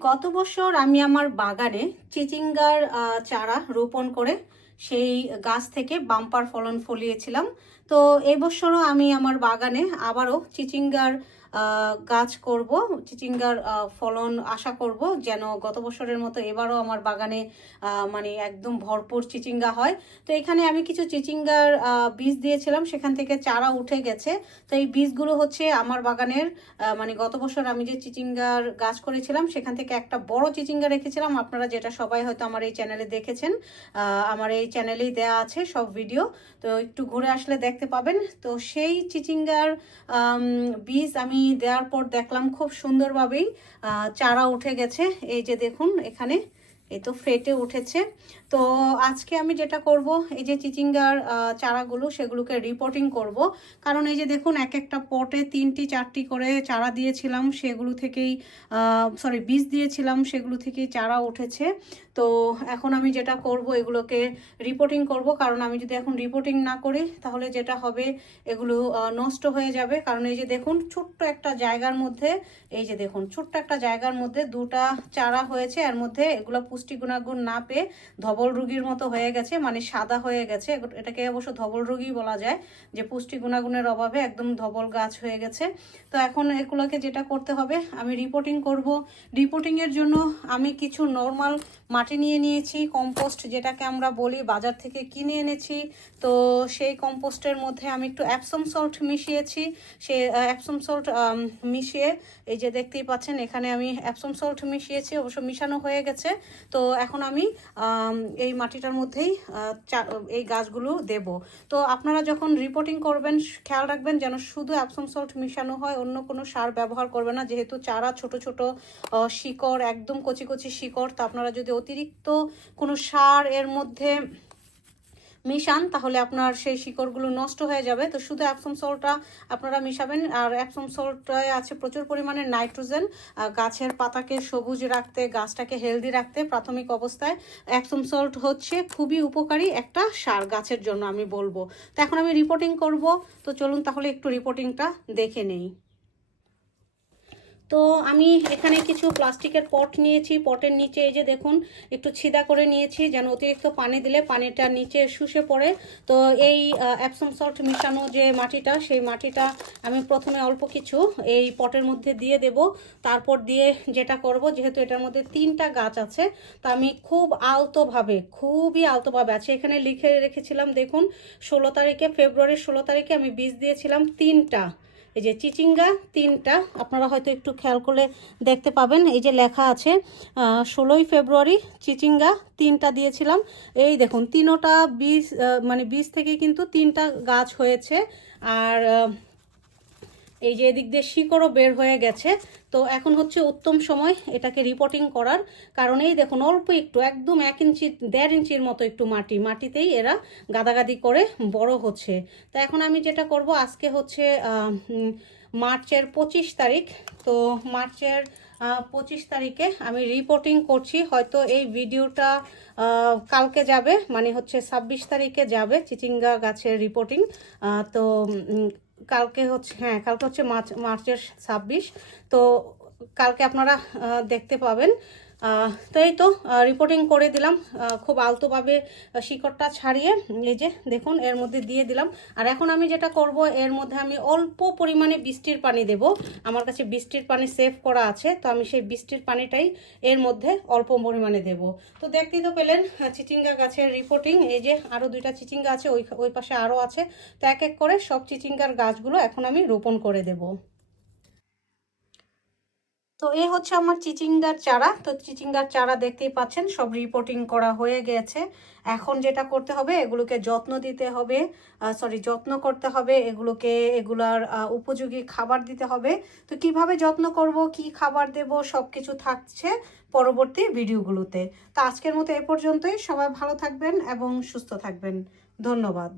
গত বছর আমি আমার বাগানে চিচিঙ্গার চারা রোপণ করে সেই গাছ থেকে বাম্পার ফলন ফলিয়েছিলাম। তো এবছরও আমি আমার বাগানে আবারও চিচিঙ্গার গাছ করব, চিচিঙ্গার ফলন আশা করব, যেন গত বছরের মতো এবারও আমার বাগানে মানে একদম ভরপুর চিচিঙ্গা হয়। তো এখানে আমি কিছু চিচিঙ্গার বীজ দিয়েছিলাম, সেখান থেকে চারা উঠে গেছে। তো এই বীজগুলো হচ্ছে আমার বাগানের মানে গত বছর আমি যে চিচিঙ্গার গাছ করেছিলাম, সেখান থেকে একটা বড় চিচিঙ্গা রেখেছিলাম। আপনারা যেটা সবাই হয়তো আমার এই চ্যানেলে দেখেছেন আমার এই চ্যানেলেই দেয়া আছে সব ভিডিও। তো একটু ঘুরে আসলে দেখতে পাবেন। তো সেই চিচিঙ্গার বীজ আমি দেওয়ার পর দেখলাম খুব সুন্দরভাবেই চারা উঠে গেছে। এই যে দেখুন এখানে এই তো ফেটে উঠেছে। তো আজকে আমি যেটা করব, এই যে চিচিঙ্গার চারাগুলো সেগুলোকে রিপোর্টিং করব। কারণ এই যে দেখুন এক একটা পটে তিনটি, চারটি করে চারা দিয়েছিলাম, সেগুলো থেকেই সরি বীজ দিয়েছিলাম, সেগুলো থেকেই চারা উঠেছে। তো এখন আমি যেটা করব, এগুলোকে রিপোর্টিং করব। কারণ আমি যদি এখন রিপোর্টিং না করি, তাহলে যেটা হবে, এগুলো নষ্ট হয়ে যাবে। কারণ এই যে দেখুন, ছোট্ট একটা জায়গার মধ্যে, এই যে দেখুন, ছোট্ট একটা জায়গার মধ্যে দুটা চারা হয়েছে। এর মধ্যে এগুলো পুষ্টি গুণাগুণ না পেয়ে ধবল রোগীর মতো হয়ে গেছে মানে সাদা হয়ে গেছে। এটাকে অবশ্য ধবল রোগী বলা যায়, যে পুষ্টি গুণাগুণের অভাবে একদম ধবল গাছ হয়ে গেছে। তো এখন এগুলোকে যেটা করতে হবে, আমি রিপোর্টিং করব। রিপোর্টিংয়ের জন্য আমি কিছু নর্মাল মাটি নিয়ে নিয়েছি কম্পোস্ট যেটাকে আমরা বলি, বাজার থেকে কিনে এনেছি। তো সেই কম্পোস্টের মধ্যে আমি একটু অ্যাপসম সল্ট মিশিয়েছি। সে অ্যাপসম সল্ট মিশিয়ে, এই যে দেখতেই পাচ্ছেন, এখানে আমি অ্যাপসম সল্ট মিশিয়েছি, অবশ্য মিশানো হয়ে গেছে। তো এখন আমি এই মাটিটার মধ্যেই এই গাছগুলো দেব। তো আপনারা যখন রিপোর্টিং করবেন, খেয়াল রাখবেন যেন শুধু অ্যাপসম সল্ট মিশানো হয়, অন্য কোনো সার ব্যবহার করবে না। যেহেতু চারা ছোট ছোট শিকড়, একদম কচি কচি শিকড়, তো আপনারা যদি অতিরিক্ত কোনো সার এর মধ্যে মিশান, তাহলে আপনার সেই শিকড়গুলো নষ্ট হয়ে যাবে। তো শুধু অ্যাপসম সল্টটা আপনারা মিশাবেন, আর অ্যাপসম সল্টে আছে প্রচুর পরিমাণে নাইট্রোজেন গাছের পাতাকে সবুজ রাখতে, গাছটাকে হেলদি রাখতে প্রাথমিক অবস্থায় অ্যাপসম সল্ট হচ্ছে খুবই উপকারী একটা সার গাছের জন্য আমি বলব। তো এখন আমি রিপোর্টিং করব। তো চলুন তাহলে একটু রিপোর্টিংটা দেখে নেই। তো আমি এখানে কিছু প্লাস্টিকের পট নিয়েছি, পটের নিচে এই যে দেখুন, একটু ছিদা করে নিয়েছি যেন অতিরিক্ত পানি দিলে পানিটা নিচে শুষে পড়ে। তো এই অ্যাপসম সল্ট মিশানো যে মাটিটা, সেই মাটিটা আমি প্রথমে অল্প কিছু এই পটের মধ্যে দিয়ে দেব। তারপর দিয়ে যেটা করব, যেহেতু এটার মধ্যে তিনটা গাছ আছে, তো আমি খুব আলতোভাবে, খুবই আলতোভাবে আছে। এখানে লিখে রেখেছিলাম, দেখুন, ষোলো তারিখে, ফেব্রুয়ারির ষোলো তারিখে আমি বীজ দিয়েছিলাম তিনটা। এই যে চিচিঙ্গা তিনটা, আপনারা হয়তো একটু খেয়াল করে দেখতে পাবেন। এই যে লেখা আছে ষোলোই ফেব্রুয়ারি চিচিঙ্গা তিনটা দিয়েছিলাম। এই দেখুন, তিনোটা বীজ মানে বীজ থেকে কিন্তু তিনটা গাছ হয়েছে। আর এই যে এদিক দিয়ে শিকড়ও বের হয়ে গেছে। তো এখন হচ্ছে উত্তম সময় এটাকে রিপোর্টিং করার কারণ এই দেখুন অল্প একটু, একদম এক ইঞ্চি, দেড় ইঞ্চির মতো একটু মাটি, মাটিতেই এরা গাদাগাদি করে বড় হচ্ছে। তো এখন আমি যেটা করব, আজকে হচ্ছে মার্চের পঁচিশ তারিখ। তো মার্চের পঁচিশ তারিখে আমি রিপোর্টিং করছি, হয়তো এই ভিডিওটা কালকে যাবে মানে হচ্ছে ছাব্বিশ তারিখে যাবে চিচিঙ্গা গাছের রিপোর্টিং তো কালকে হচ্ছে হ্যাঁ কালকে হচ্ছে মার্চ মার্চের ছাব্বিশ। তো কালকে আপনারা দেখতে পাবেন। তো এই তো রিপোর্টিং করে দিলাম। খুব আলতোভাবে শিকড়টা ছাড়িয়ে এই যে দেখুন, এর মধ্যে দিয়ে দিলাম। আর এখন আমি যেটা করব, এর মধ্যে আমি অল্প পরিমাণে বৃষ্টির পানি দেব। আমার কাছে বৃষ্টির পানি সেভ করা আছে, তো আমি সেই বৃষ্টির পানিটাই এর মধ্যে অল্প পরিমাণে দেব। তো দেখতেই তো পেলেন চিচিঙ্গা গাছের রিপোর্টিং এই যে আরও দুইটা চিচিঙ্গা আছে, ওই ওই পাশে আরও আছে। তো এক এক করে সব চিচিঙ্গার গাছগুলো এখন আমি রোপণ করে দেব। তো এই হচ্ছে আমার চিচিঙ্গার চারা। তো চিচিঙ্গার চারা দেখতেই পাচ্ছেন, সব রিপোর্টিং করা হয়ে গেছে। এখন যেটা করতে হবে, এগুলোকে যত্ন দিতে হবে সরি যত্ন করতে হবে, এগুলোকে, এগুলার উপযোগী খাবার দিতে হবে। তো কীভাবে যত্ন করব, কি খাবার দেব সব কিছু থাকছে পরবর্তী ভিডিওগুলোতে। তো আজকের মতো এ পর্যন্তই। সবাই ভালো থাকবেন এবং সুস্থ থাকবেন। ধন্যবাদ।